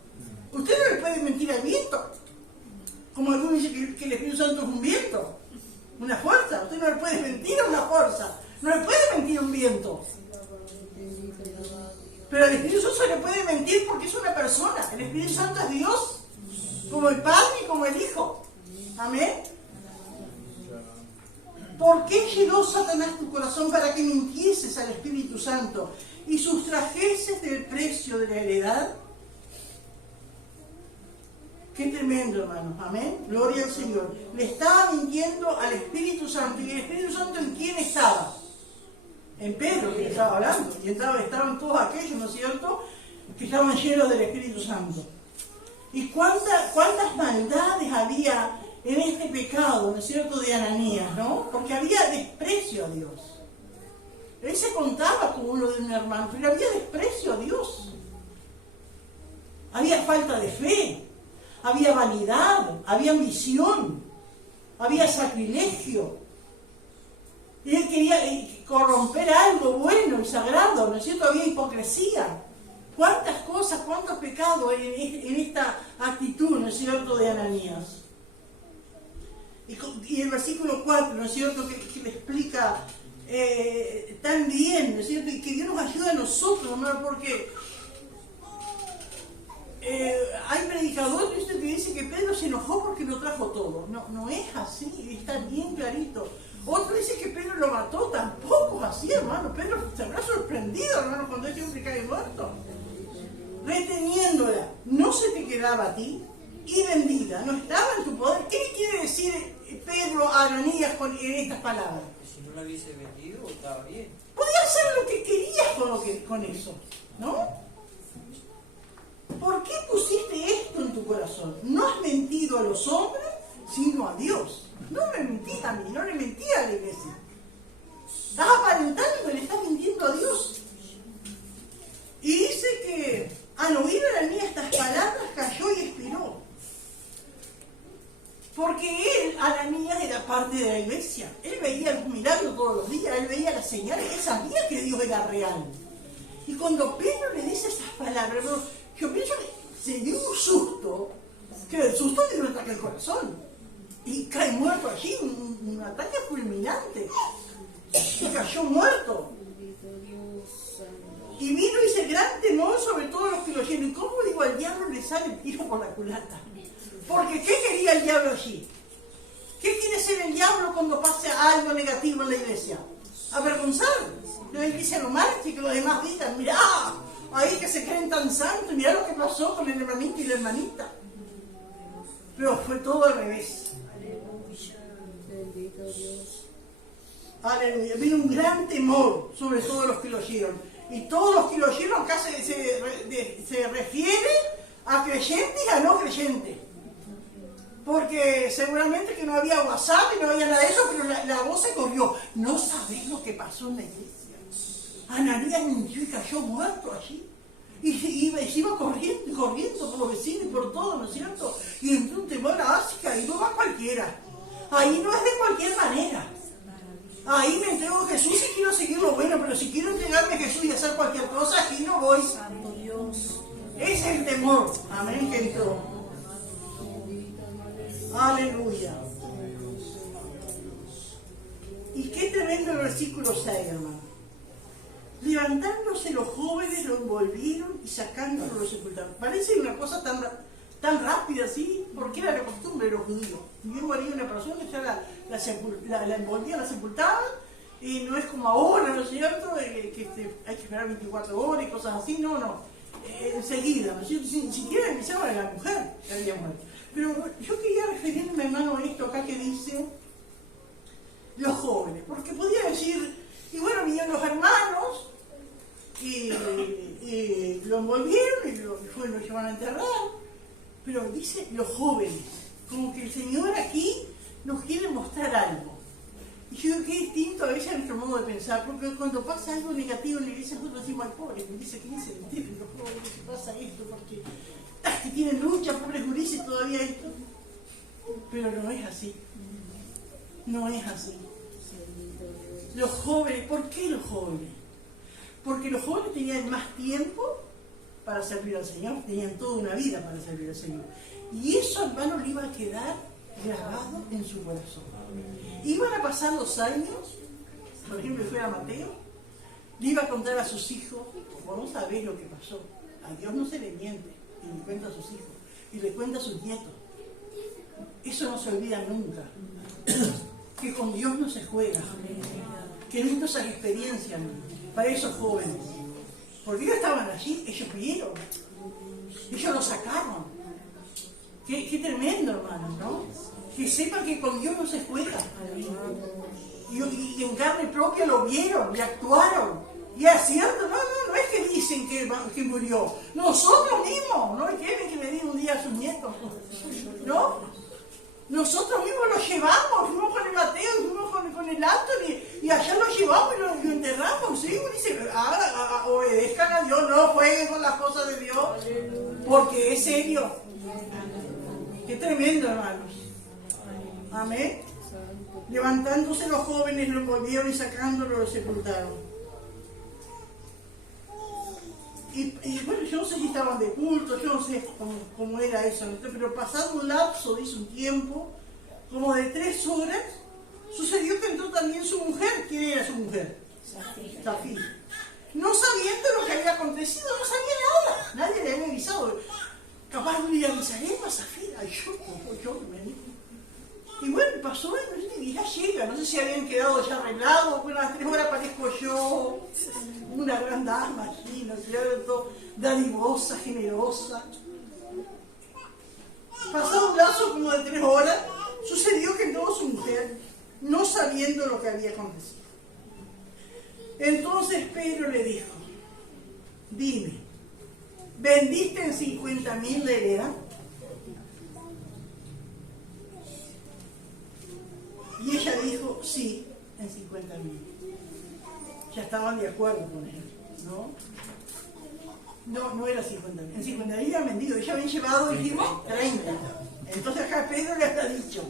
Usted no le puede mentir al viento, como algunos dicen que el Espíritu Santo es un viento, una fuerza. Usted no le puede mentir a una fuerza, no le puede mentir a un viento. Pero al Espíritu Santo se le puede mentir porque es una persona. El Espíritu Santo es Dios, como el Padre y como el Hijo. Amén. ¿Por qué llenó Satanás tu corazón para que mintieses al Espíritu Santo y sustrajeses del precio de la heredad? Qué tremendo, hermanos. Amén. Gloria al Señor. Le estaba mintiendo al Espíritu Santo. ¿Y el Espíritu Santo en quién estaba? En Pedro, que estaba hablando. Y estaban todos aquellos, ¿no es cierto?, que estaban llenos del Espíritu Santo. ¿Y cuántas maldades había en este pecado, ¿no es cierto?, de Ananías, ¿no? Porque había desprecio a Dios. Él se contaba como uno de un hermano, pero había desprecio a Dios. Había falta de fe. Había vanidad, había ambición, había sacrilegio. Y él quería corromper algo bueno y sagrado, ¿no es cierto? Había hipocresía. ¿Cuántas cosas, cuántos pecados en esta actitud, ¿no es cierto?, de Ananías? Y el versículo 4, ¿no es cierto?, que le explica tan bien, ¿no es cierto? Y que Dios nos ayuda a nosotros, hermano, porque hay predicadores que dicen que Pedro se enojó porque lo trajo todo. No es así, está bien clarito. Otro dice que Pedro lo mató, tampoco es así, hermano. Pedro se habrá sorprendido, hermano, cuando ese hombre cae muerto. Reteniéndola, no se te quedaba a ti, y vendida, no estaba en tu poder. ¿Qué quiere decir Pedro a Ananías en estas palabras? Si no la hubiese vendido, estaba bien. Podía hacer lo que querías con eso, ¿no? ¿Por qué pusiste esto en tu corazón? No has mentido a los hombres, sino a Dios. No me mentí a mí, no le mentí a la iglesia. Estás aparentando, le estás mintiendo a Dios. Y dice que al oír a Ananías estas palabras cayó y expiró. Porque él, Ananías, era parte de la iglesia. Él veía los milagros todos los días, él veía las señales, él sabía que Dios era real. Y cuando Pedro le dice esas palabras, yo pienso que se dio un susto, que el susto le dio un ataque al corazón. Y cae muerto allí, un ataque fulminante. Y cayó muerto. Y vino y dice, gran temor sobre todos los que lo oyeron. ¿Y cómo digo, al diablo le sale el tiro por la culata? Porque ¿qué quería el diablo allí? ¿Qué quiere ser el diablo cuando pasa algo negativo en la iglesia? Avergonzar. Que la iglesia no marche, que los demás digan, mirá, ahí que se creen tan santos, mirá lo que pasó con el hermanito y la hermanita. Pero fue todo al revés. Bendito Dios. Aleluya. Vino un gran temor sobre todos los que lo oyeron. Y todos los que lo oyeron acá se refiere a creyentes y a no creyentes. Porque seguramente que no había WhatsApp y no había nada de eso, pero la voz se corrió. No sabés lo que pasó en la iglesia. Ananías mintió y cayó muerto allí. Y se iba corriendo por los vecinos y por todo, ¿no es cierto? Y entró un temor a Ásica y no va cualquiera. Ahí no es de cualquier manera. Ahí me entrego a Jesús y quiero seguir lo bueno, pero si quiero entregarme a Jesús y hacer cualquier cosa, aquí no voy. Santo Dios. Ese es el temor. Amén, que entró. Aleluya. Y qué tremendo el versículo 6, hermano. Levantándose los jóvenes lo envolvieron y sacándolo lo sepultaron. Parece una cosa tan rápida así, porque era la costumbre de los judíos. Y yo moría una persona, ya la envolvían, la sepultaban, y no es como ahora, ¿no es cierto? Que hay que esperar 24 horas y cosas así, no. Enseguida, ¿no es cierto? Ni siquiera avisaban a la mujer que había muerto. Pero yo quería referirme, hermano, a esto acá que dice los jóvenes, porque podía decir, y bueno, vinieron los hermanos, y lo envolvieron y lo llevan a enterrar, pero dice los jóvenes, como que el Señor aquí nos quiere mostrar algo. Y yo creo que es distinto a veces a nuestro modo de pensar, porque cuando pasa algo negativo en la iglesia, nosotros decimos al pobre, me dice que dice los jóvenes, que pasa esto, porque que tienen lucha, pobres gurises, todavía esto. Pero no es así. No es así. Los jóvenes, ¿por qué los jóvenes? Porque los jóvenes tenían más tiempo para servir al Señor, tenían toda una vida para servir al Señor. Y eso, hermano, le iba a quedar grabado en su corazón. Iban a pasar los años, por ejemplo, si fuera Mateo, le iba a contar a sus hijos, vamos a ver lo que pasó. A Dios no se le miente, y le cuenta a sus hijos, y le cuenta a sus nietos. Eso no se olvida nunca. Que con Dios no se juega. Que necesito esas experiencias para esos jóvenes. Porque ellos estaban allí, ellos vieron. Ellos lo sacaron. Qué tremendo, hermano, ¿no? Que sepan que con Dios no se juega. Y en carne propia lo vieron y actuaron. Y es cierto, no es que dicen que murió. Nosotros mismos, no quieren que le diga un día a sus nietos. ¿No? Nosotros mismos lo llevamos, fuimos con el Mateo, fuimos con el Anthony, y allá lo llevamos y lo enterramos. ¿Sí? Dice, obedezcan a Dios, no jueguen con las cosas de Dios, porque es serio. Qué tremendo, hermanos. Amén. Levantándose los jóvenes lo envolvieron y sacándolo lo sepultaron. Y bueno, yo no sé si estaban de culto, yo no sé cómo era eso, pero pasado un lapso, dice un tiempo, como de 3 horas, sucedió que entró también su mujer. ¿Quién era su mujer? Safira. No sabiendo lo que había acontecido, no sabía nada, nadie le había avisado. Capaz de ir a Jerusalén a Safira, yo me dijo. Y bueno, pasó y ya llega, no sé si habían quedado ya arreglados, bueno, a las 3 horas aparezco yo, una gran dama aquí, ¿no es cierto? Dadivosa, generosa. Pasado un lazo como de 3 horas, sucedió que entró su mujer, no sabiendo lo que había acontecido. Entonces Pedro le dijo, dime, ¿vendiste en 50,000 la heredad? Y ella dijo, sí, en 50,000. Ya estaban de acuerdo con él, ¿no? No era 50,000. En 50,000 habían vendido. Ella había llevado, dijimos, 30. Entonces acá Pedro le había dicho,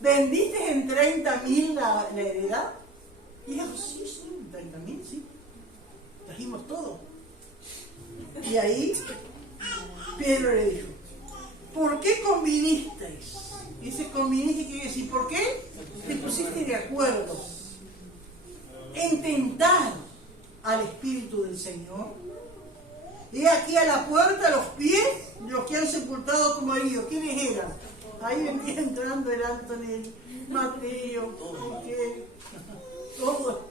¿vendiste en 30,000 la heredad? Y ella dijo, sí, 30,000, sí. Trajimos todo. Y ahí Pedro le dijo, ¿por qué convinisteis? Y ese conviniste quiere decir, ¿por qué? Te pusiste de acuerdo en tentar al Espíritu del Señor. Y aquí a la puerta, a los pies de los que han sepultado a tu marido. ¿Quiénes eran? Ahí venía entrando el Anthony, Mateo, todo.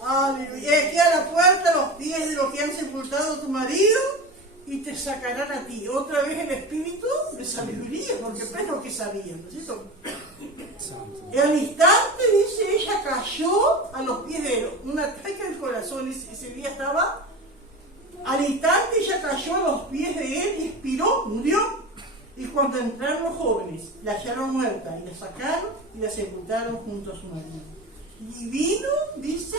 Aleluya. Y aquí a la puerta, a los pies de los que han sepultado a tu marido, y te sacarán a ti. Otra vez el espíritu de sabiduría, porque es lo que sabían, ¿no es cierto? Y al instante, dice, ella cayó a los pies de él. Un ataque al corazón, ese día estaba. Al instante ella cayó a los pies de él y expiró, murió. Y cuando entraron los jóvenes, la hallaron muerta y la sacaron y la sepultaron junto a su marido. Y vino, dice,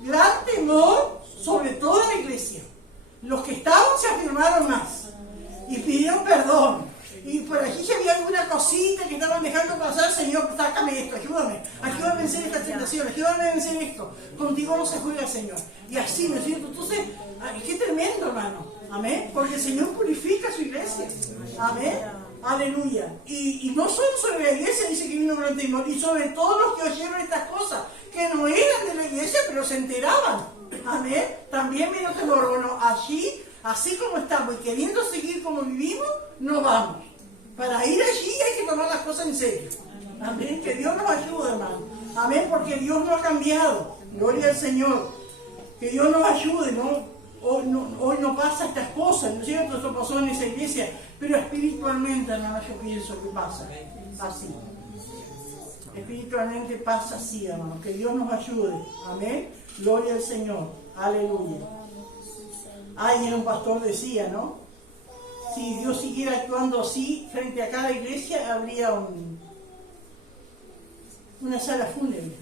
gran temor sobre toda la iglesia. Los que estaban se afirmaron más y pidieron perdón. Y por allí ya había alguna cosita que estaban dejando pasar. Señor, sácame esto, ayúdame a vencer esta tentación, ayúdame a vencer esto. Contigo no se juega, Señor. Y así, ¿no es cierto? Entonces, qué tremendo, hermano. Amén. Porque el Señor purifica a su iglesia. Amén. Aleluya. Y no solo sobre la iglesia dice que vino gran temor, y sobre todos los que oyeron estas cosas, que no eran de la iglesia, pero se enteraban. Amén. También vino temor. Bueno, allí, así como estamos y queriendo seguir como vivimos, no vamos. Para ir allí hay que tomar las cosas en serio. Amén. Que Dios nos ayude, hermano. Amén. Porque Dios no ha cambiado. Gloria al Señor. Que Dios nos ayude, ¿no? Hoy no pasa estas cosas, ¿no es cierto? Esto pasó en esa iglesia. Pero espiritualmente, hermano, yo pienso que pasa así. Espiritualmente pasa así, hermano. Que Dios nos ayude. Amén. Gloria al Señor. Aleluya. Alguien, un pastor decía, ¿no? Si Dios siguiera actuando así, frente a cada iglesia habría una sala fúnebre.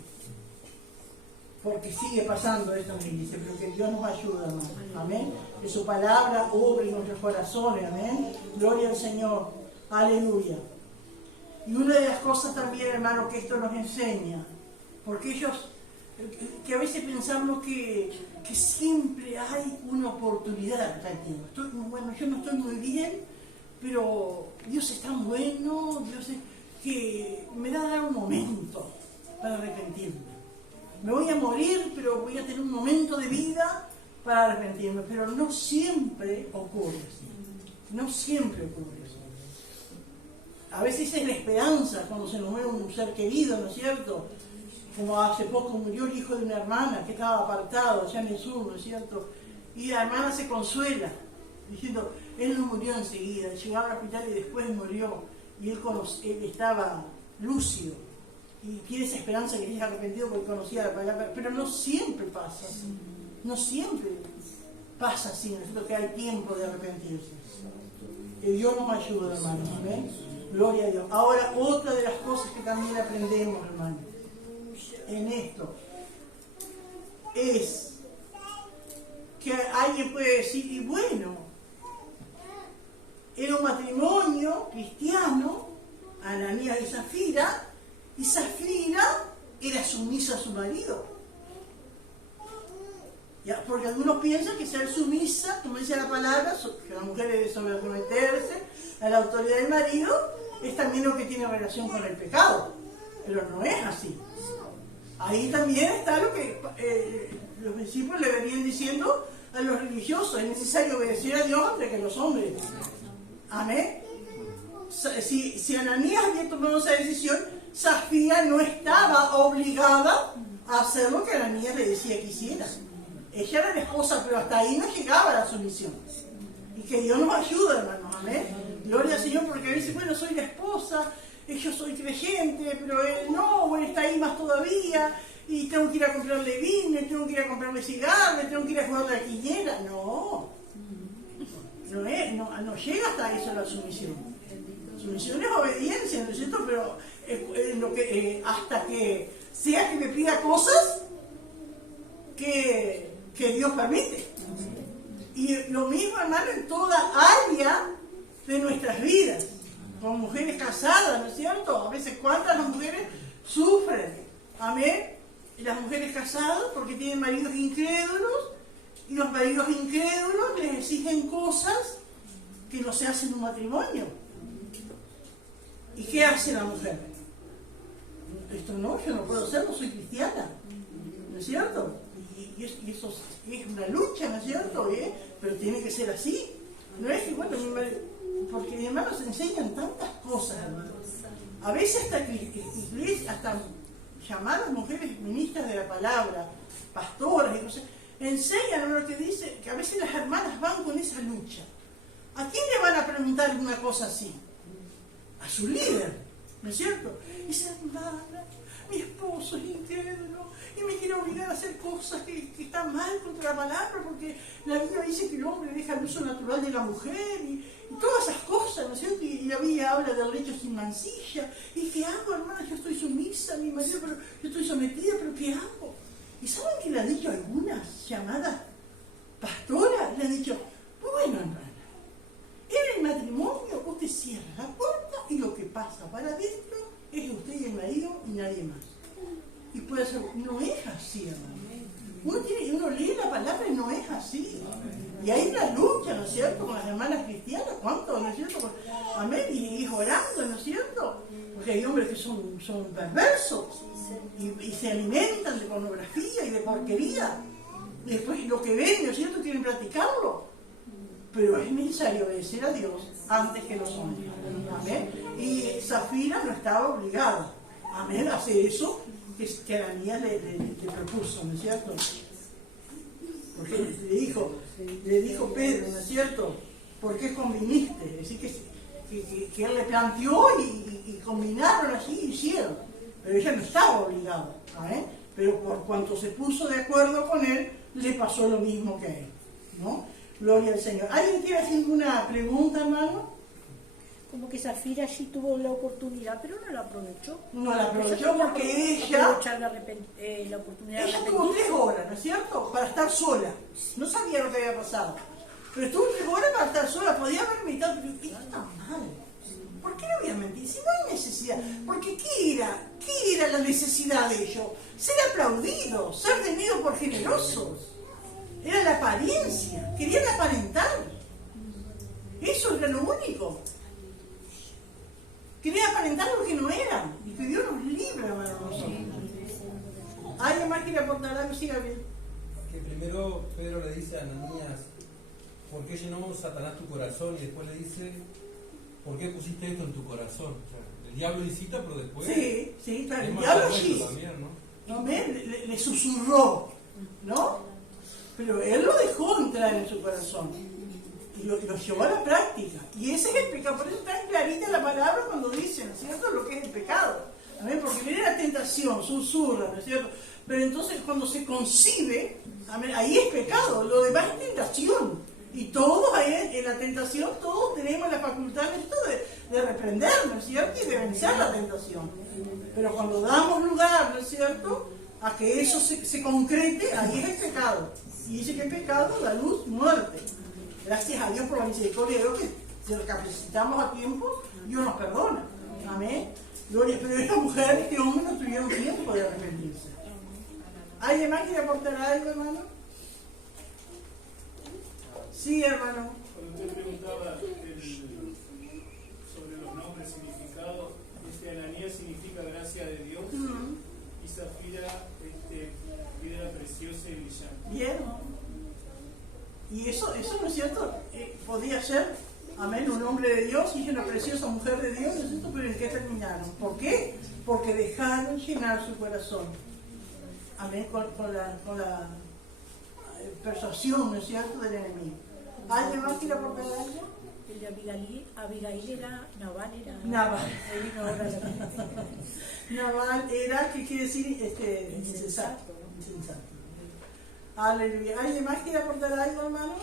Porque sigue pasando esto en la iglesia, pero que Dios nos ayude, hermano. Amén. Que su palabra obre en nuestros corazones. Amén. Gloria al Señor. Aleluya. Y una de las cosas también, hermano, que esto nos enseña, porque que a veces pensamos que siempre hay una oportunidad. Bueno, yo no estoy muy bien, pero Dios es tan bueno, que me da a dar un momento para arrepentirme. Me voy a morir, pero voy a tener un momento de vida para arrepentirme. Pero no siempre ocurre así. No siempre ocurre así. A veces es la esperanza cuando se nos muere un ser querido, ¿no es cierto? Como hace poco murió el hijo de una hermana que estaba apartado allá en el sur, ¿no es cierto? Y la hermana se consuela, diciendo, él no murió enseguida, llegó al hospital y después murió. Y él estaba lúcido. Y tiene esa esperanza que es arrepentido porque conocía la palabra. Pero no siempre pasa así. No siempre pasa así, ¿no es cierto? Que hay tiempo de arrepentirse. Que Dios nos ayude, hermanos. Amén. Gloria a Dios. Ahora, otra de las cosas que también aprendemos, hermano, en esto, es que alguien puede decir, y bueno, era un matrimonio cristiano, Ananías y Zafira era sumisa a su marido. Ya, porque algunos piensan que ser sumisa, como dice la palabra, que la mujer debe someterse a la autoridad del marido, es también lo que tiene relación con el pecado. Pero no es así. Ahí también está lo que los discípulos le venían diciendo a los religiosos: es necesario obedecer a Dios antes que a los hombres. Amén. Si Ananías había tomado esa decisión, Zafira no estaba obligada a hacer lo que Ananías le decía que hiciera. Ella era la esposa, pero hasta ahí no llegaba la sumisión. Y que Dios nos ayude, hermanos. Amén. Gloria al Señor, porque a veces, bueno, soy la esposa, yo soy creyente, pero él no, bueno, está ahí más todavía, y tengo que ir a comprarle vino, tengo que ir a comprarle cigarros, tengo que ir a jugar la quillera. No llega hasta eso la sumisión. Sumisión es obediencia, ¿no es cierto? Pero hasta que sea que me pida cosas que Dios permite. Y lo mismo, hermano, en toda área de nuestras vidas, con mujeres casadas, ¿no es cierto? A veces, ¿cuántas las mujeres sufren? Amén. Y las mujeres casadas porque tienen maridos incrédulos, y los maridos incrédulos les exigen cosas que no se hacen en un matrimonio. ¿Y qué hace la mujer? Esto no, yo no puedo hacerlo, soy cristiana, ¿no es cierto? Y eso es una lucha, ¿no es cierto? Pero tiene que ser así. No es que, bueno, porque hermanos se enseñan tantas cosas, hermanos. A veces hasta llamadas mujeres ministras de la palabra, pastoras y cosas, enseñan lo que dice, que a veces las hermanas van con esa lucha. ¿A quién le van a preguntar una cosa así? A su líder, ¿no es cierto? Y dice, hermana, mi esposo es incrédulo y me quiere obligar a hacer cosas que están mal contra la palabra, porque la Biblia dice que el hombre deja el uso natural de la mujer y todas esas cosas, ¿no es cierto? Y la Biblia habla del lecho sin mancilla. ¿Y qué hago, hermana? Yo estoy sumisa a mi marido, pero yo estoy sometida, pero ¿qué hago? ¿Y saben que le han dicho algunas llamadas pastoras? Le han dicho, bueno, hermana, en el matrimonio usted cierra la puerta y lo que pasa para adentro es usted y el marido y nadie más. Y puede ser, no es así, hermano. Uno lee la palabra y no es así. Y hay una lucha, ¿no es cierto?, con las hermanas cristianas, ¿cuánto, no es cierto? Amén, y orando, ¿no es cierto? Porque hay hombres que son perversos y se alimentan de pornografía y de porquería. Después lo que ven, ¿no es cierto?, quieren practicarlo. Pero es necesario obedecer a Dios antes que los hombres. Amén. Y Zafira no estaba obligada, amén, a hacer eso que Ananías le propuso, ¿no es cierto? Porque le dijo Pedro, ¿no es cierto?, ¿por qué conviniste? Es decir, que él le planteó y combinaron así y hicieron. Pero ella no estaba obligada, ¿amén? Pero por cuanto se puso de acuerdo con él, le pasó lo mismo que a él, ¿no? Gloria al Señor. ¿Alguien quiere hacer alguna pregunta, hermano? Como que Zafira sí tuvo la oportunidad, pero no la aprovechó. No la aprovechó porque ella... Aprovechar la oportunidad de Ella tuvo arrepentirse. 3 horas, ¿no es cierto?, para estar sola. No sabía lo que había pasado. Pero estuvo 3 horas para estar sola. Podía haber meditado, pero esto está mal. ¿Por qué no voy a mentir? Si no hay necesidad. Porque ¿qué era la necesidad de ellos? Ser aplaudidos, ser tenidos por generosos. Era la apariencia. Querían aparentar. Eso era lo único. Querían aparentar lo que no eran. Y que Dios nos libre, hermano, nosotros. ¿Alguien más quiere aportar algo? Sí, Gabriel. Que primero Pedro le dice a Ananías, ¿por qué llenó Satanás tu corazón? Y después le dice, ¿por qué pusiste esto en tu corazón? O sea, el diablo incita, pero después... Sí, claro, es el más diablo honesto sí. también, ¿no? Amén, le susurró, ¿no? Pero él lo dejó entrar en su corazón y lo llevó a la práctica. Y ese es el pecado. Por eso está clarita la palabra cuando dice, ¿no es cierto?, lo que es el pecado. Amén, porque viene la tentación, susurra, ¿no es cierto? Pero entonces cuando se concibe, amén, ahí es pecado. Lo demás es tentación. Y todos ahí en la tentación, todos tenemos la facultad de reprender, ¿no es cierto?, y de vencer la tentación. Pero cuando damos lugar, ¿no es cierto?, a que eso se concrete, ahí es el pecado. Y dice que el pecado da luz, muerte. Gracias a Dios por la misericordia de Dios, que si recapacitamos a tiempo, Dios nos perdona. Amén. Gloria. Pero esta mujer, este hombre no tuvieron tiempo de arrepentirse. ¿Alguien más quiere aportar algo, hermano? Sí, hermano. Cuando usted preguntaba sobre los nombres, significados, Ananías significa gracia de Dios y Zafira piedra preciosa y brillante. Bien. Y eso no es cierto, podía ser, amén, un hombre de Dios y una preciosa mujer de Dios, ¿no es cierto? Pero ¿en qué terminaron? ¿Por qué? Porque dejaron llenar su corazón, amén, con la persuasión, ¿no es cierto?, del enemigo. ¿Alguien más quiere aportar algo? El de Abigail era, Nabal era... Nabal. Ahí vino ahora la... Nabal era, ¿qué quiere decir? Insensato. Insensato. Aleluya. ¿Alguien más quiere aportar algo, hermanos?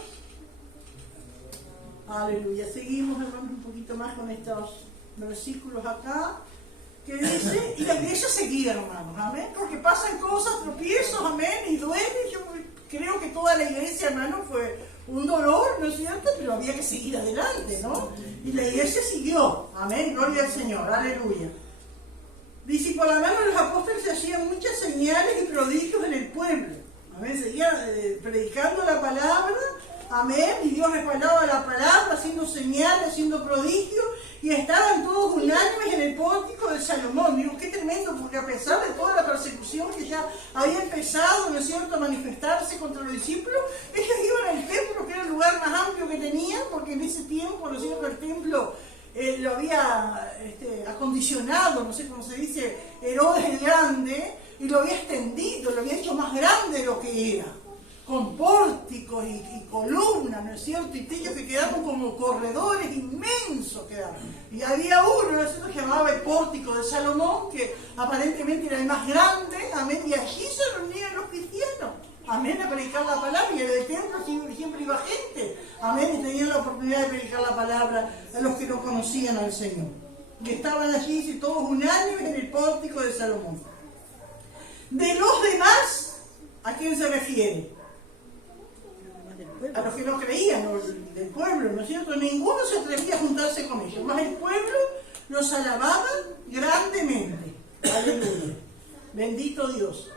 Aleluya. Seguimos, hermanos, un poquito más con estos versículos acá, que dice, y la iglesia seguía, hermanos, amén, porque pasan cosas, tropiezos, amén, y duele. Yo creo que toda la iglesia, hermanos, fue un dolor, ¿no es cierto?, pero había que seguir adelante, ¿no? Y la iglesia siguió, amén, gloria al Señor, aleluya. Dice, y por la mano de los apóstoles se hacían muchas señales y prodigios en el pueblo. Amén, seguía predicando la palabra, amén, y Dios respaldaba la palabra, haciendo señales, haciendo prodigios, y estaban todos unánimes en el pórtico de Salomón. Digo, qué tremendo, porque a pesar de toda la persecución que ya había empezado, ¿no es cierto?, a manifestarse contra los discípulos, ellos iban al templo, que era el lugar más amplio que tenían, porque en ese tiempo, ¿no es cierto?, el templo lo había acondicionado, no sé cómo se dice, Herodes el Grande, y lo había extendido, lo había hecho más grande de lo que era, con pórticos y columnas, ¿no es cierto?, y techos que quedaban como corredores inmensos quedaban. Y había uno, ¿no es cierto?, que llamaba el pórtico de Salomón, que aparentemente era el más grande, amén, y allí se reunían los cristianos, amén, a predicar la palabra, y en el templo siempre iba gente, amén, y tenían la oportunidad de predicar la palabra a los que no conocían al Señor. Y estaban allí, todos unánimes en el pórtico de Salomón. De los demás, ¿a quién se refiere? A los que no creían, del pueblo, ¿no es cierto? Ninguno se atrevía a juntarse con ellos, más el pueblo los alababa grandemente. Aleluya. Bendito Dios.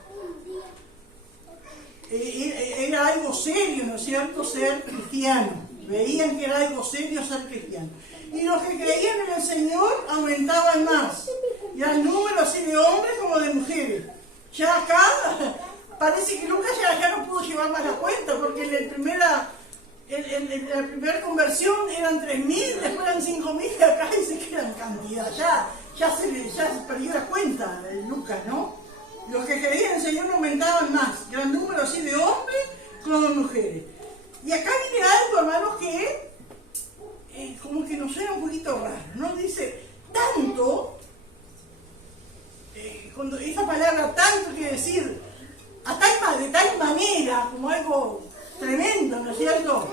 Era algo serio, ¿no es cierto?, ser cristiano. Veían que era algo serio ser cristiano. Y los que creían en el Señor aumentaban más. Y al número así de hombres como de mujeres. Ya acá parece que Lucas ya no pudo llevar más la cuenta, porque en la primera conversión eran 3.000, después eran 5.000, y acá dice que eran cantidad. Ya se perdió la cuenta Lucas, ¿no? Los que creían en el Señor no aumentaban más, gran número así de hombres como de mujeres. Y acá viene algo, hermanos, que como que nos suena un poquito raro, ¿no? Dice, tanto, cuando esa palabra tanto quiere decir, de tal manera, como algo tremendo, ¿no es cierto?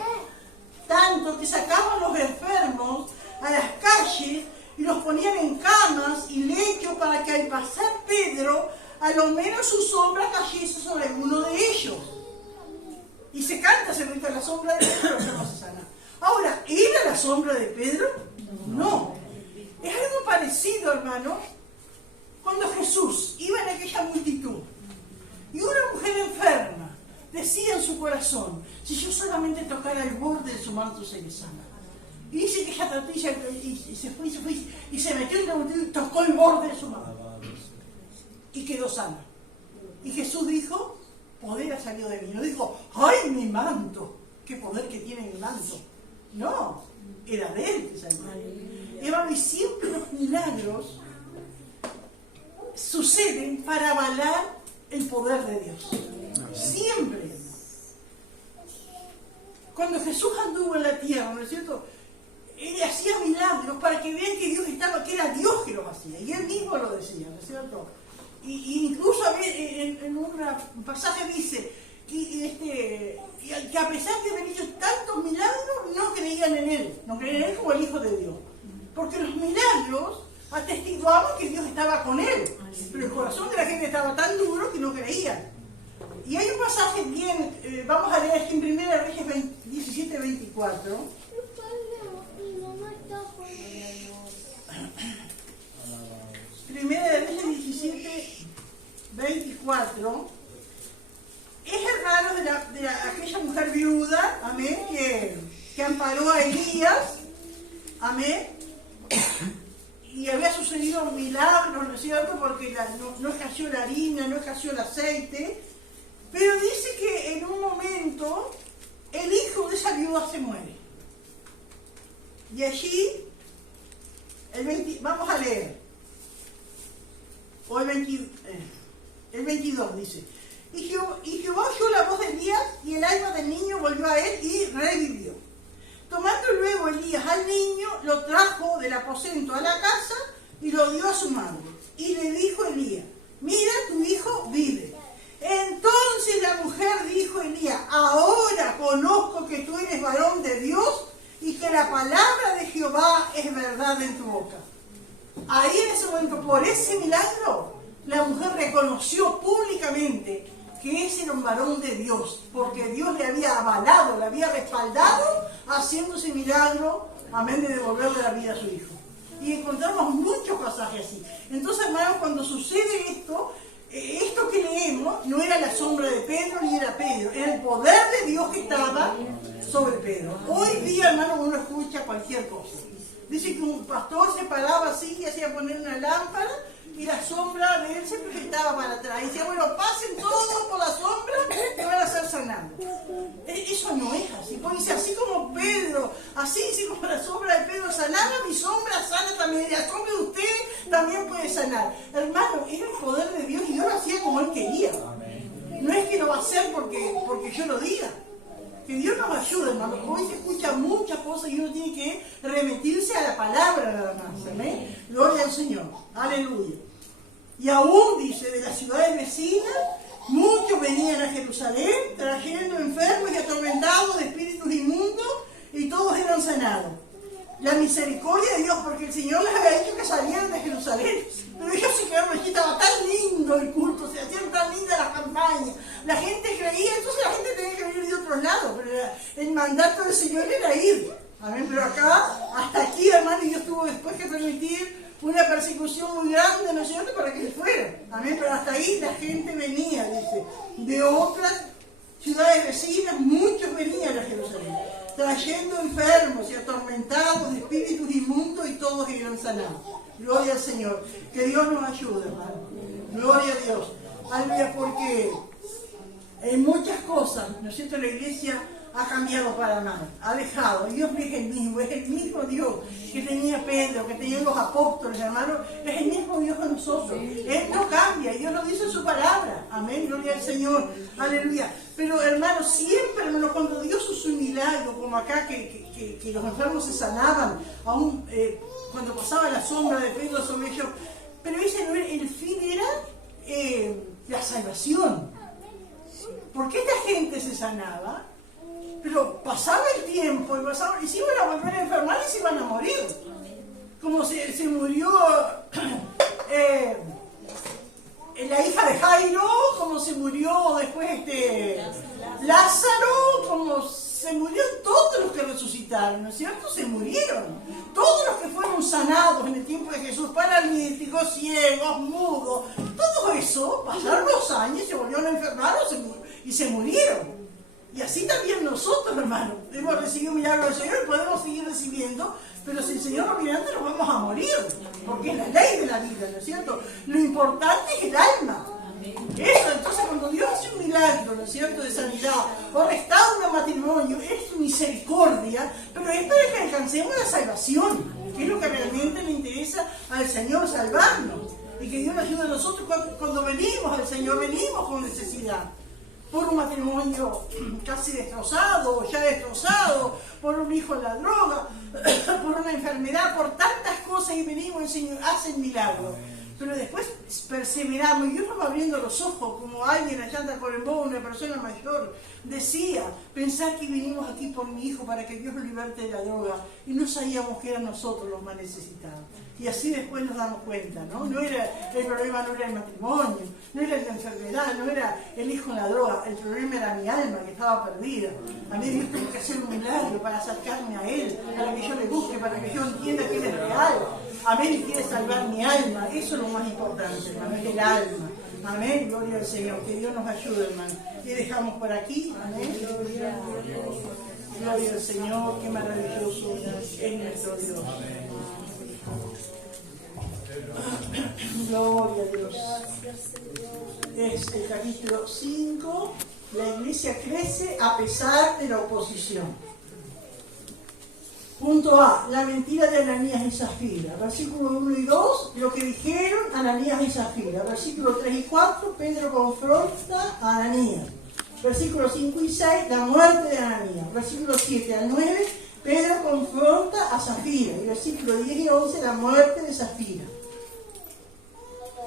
Tanto que sacaban los enfermos a las calles y los ponían en camas y lechos para que al pasar Pedro, a lo menos su sombra cayese sobre uno de ellos. Y se canta, se grita la sombra de Pedro, no se sana. Ahora, ¿era la sombra de Pedro? No. Es algo parecido, hermano, cuando Jesús iba en aquella multitud y una mujer enferma decía en su corazón, si yo solamente tocara el borde de su manto seré sana. Y dice que ella trató y se fue y se metió en la multitud y tocó el borde de su manto. Y quedó sana. Y Jesús dijo, poder ha salido de mí. No dijo, ¡ay, mi manto! ¡Qué poder que tiene mi manto! No, era de él que salió. Y siempre los milagros suceden para avalar el poder de Dios. Siempre. Cuando Jesús anduvo en la tierra, ¿no es cierto? Él hacía milagros para que vean que Dios estaba, que era Dios que los hacía. Y él mismo lo decía, ¿no es cierto? Y incluso en un pasaje dice que a pesar de haber hecho tantos milagros, no creían en él. No creían en él como el Hijo de Dios. Porque los milagros atestiguaban que Dios estaba con él. Pero el corazón de la gente estaba tan duro que no creían. Y hay un pasaje bien, vamos a leer aquí en 1 Reyes 17, 24. Primera de Reyes 17, 24. Es el raro de aquella mujer viuda, amén, que amparó a Elías, amén, y había sucedido un milagro, ¿no es cierto? Porque no escaseó la harina, no escaseó el aceite, pero dice que en un momento el hijo de esa viuda se muere. Y allí, vamos a leer, o el 22 dice, y Jehová oyó la voz de Elías, y el alma del niño volvió a él y revivió. Tomando luego Elías al niño, lo trajo del aposento a la casa y lo dio a su madre. Y le dijo Elías, mira, tu hijo vive. Entonces la mujer dijo a Elías, ahora conozco que tú eres varón de Dios y que la palabra de Jehová es verdad en tu boca. Ahí en ese momento, por ese milagro, la mujer reconoció públicamente que ese era un varón de Dios, porque Dios le había avalado, le había respaldado haciendo ese milagro, amén, de devolverle la vida a su hijo. Y encontramos muchos pasajes así. Entonces, hermanos, cuando sucede esto que leemos no era la sombra de Pedro ni era Pedro, era el poder de Dios que estaba sobre Pedro. Hoy día, hermano, uno escucha cualquier cosa. Dice que un pastor se paraba así y hacía poner una lámpara y la sombra de él se proyectaba para atrás. Y decía, bueno, pasen todos por la sombra que van a ser sanados. Eso no es así. Porque dice, así como Pedro, así como la sombra de Pedro sanaba, mi sombra sana también. Y la sombra de usted también puede sanar. Hermano, era el poder de Dios y Dios lo hacía como Él quería. No es que lo va a hacer porque yo lo diga. Que Dios nos ayude, hermano. Hoy se escuchan muchas cosas y uno tiene que remitirse a la palabra nada más. Amén. Gloria al Señor. Aleluya. Y aún, dice, de las ciudades vecinas, muchos venían a Jerusalén trayendo enfermos y atormentados de espíritus inmundos y todos eran sanados. La misericordia de Dios, porque el Señor les había dicho que salieran de Jerusalén. Pero ellos se quedaron allí, estaba tan lindo el culto, se hacían tan lindas las campañas. La gente creía, entonces la gente tenía que venir de otros lados, pero el mandato del Señor era ir. Amén, pero acá, hasta aquí, hermano, Dios tuvo después que permitir una persecución muy grande, ¿no es cierto?, para que se fuera. Amén, pero hasta ahí la gente venía, dice, de otras ciudades vecinas, muchos venían a Jerusalén, trayendo enfermos y atormentados de espíritus inmundos y todos eran sanados. Gloria al Señor. Que Dios nos ayude, hermano. Gloria a Dios. Aleluya, porque en muchas cosas, ¿no es cierto?, la iglesia ha cambiado para mal, ha dejado. Dios es el mismo Dios que tenía Pedro, que tenían los apóstoles, hermano, es el mismo Dios que nosotros. Él no cambia, Dios lo dice en su palabra. Amén, gloria al Señor, aleluya. Pero hermano, siempre, hermano, cuando Dios hizo un milagro, como acá que los enfermos se sanaban, aún cuando pasaba la sombra de Pedro sobre ellos, pero ese no era, el fin era la salvación. Porque esta gente se sanaba, pero pasaba el tiempo y se iban a volver a enfermar y se iban a morir. Como se murió la hija de Jairo, como se murió después Lázaro, como se murieron todos los que resucitaron, ¿no es cierto? Se murieron. Todos los que fueron sanados en el tiempo de Jesús, paralíticos, ciegos, mudos, todo eso, pasaron los años, se volvieron a enfermar y se murieron. Y así también nosotros, hermanos, hemos recibido un milagro del Señor y podemos seguir recibiendo, pero si el Señor no viene antes nos vamos a morir, porque es la ley de la vida, ¿no es cierto? Lo importante es el alma. Eso, entonces cuando Dios hace un milagro, ¿no es cierto?, de sanidad, o restaura un matrimonio, es su misericordia, pero es para que alcancemos la salvación, que es lo que realmente le interesa al Señor, salvarnos. Y que Dios nos ayude a nosotros cuando venimos al Señor, venimos con necesidad. Por un matrimonio casi destrozado, o ya destrozado, por un hijo en la droga, por una enfermedad, por tantas cosas, y venimos, el Señor hace el milagro. Pero después perseveramos, y Dios nos va abriendo los ojos, como alguien allá en Tacuarembó, una persona mayor, decía, pensar que vinimos aquí por mi hijo para que Dios lo liberte de la droga, y no sabíamos que eran nosotros los más necesitados. Y así después nos damos cuenta, ¿no? El problema no era el matrimonio, no era la enfermedad, no era el hijo en la droga, el problema era mi alma que estaba perdida. A mí Dios tuvo que hacer un milagro para acercarme a Él, para que yo le busque, para que yo entienda que Él es real. Amén, y quiere salvar mi alma, eso es lo más importante, hermano, es el alma. Amén, gloria al Señor, que Dios nos ayude, hermano. Y dejamos por aquí, amén. Gloria al Señor, qué maravilloso es nuestro Dios. Gloria a Dios. Es el capítulo 5. La iglesia crece a pesar de la oposición. Punto A, la mentira de Ananías y Zafira. Versículo 1 y 2, lo que dijeron Ananías y Zafira. Versículo 3 y 4, Pedro confronta a Ananías. Versículo 5 y 6, la muerte de Ananías. Versículo 7 al 9, Pedro confronta a Zafira. Y versículo 10 y 11, la muerte de Zafira.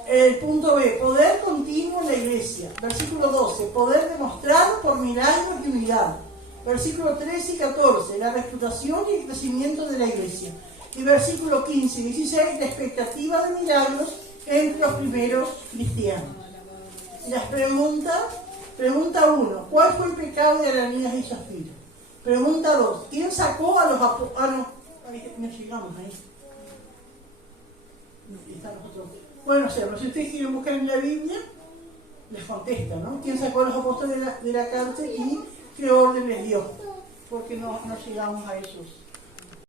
El punto B, poder continuo en la iglesia. Versículo 12, poder demostrado por milagros y unidad. Versículo 13 y 14, la reputación y el crecimiento de la iglesia. Y versículo 15 y 16, la expectativa de milagros entre los primeros cristianos. Las preguntas. Pregunta 1, ¿cuál fue el pecado de Ananías y Zafira? Pregunta 2, ¿quién sacó a los apóstoles? No llegamos ahí. Bueno, si ustedes quieren buscar en la Biblia, les contesta, ¿no? ¿Quién sacó a los apóstoles de la cárcel y qué orden les dio? Porque no llegamos a esos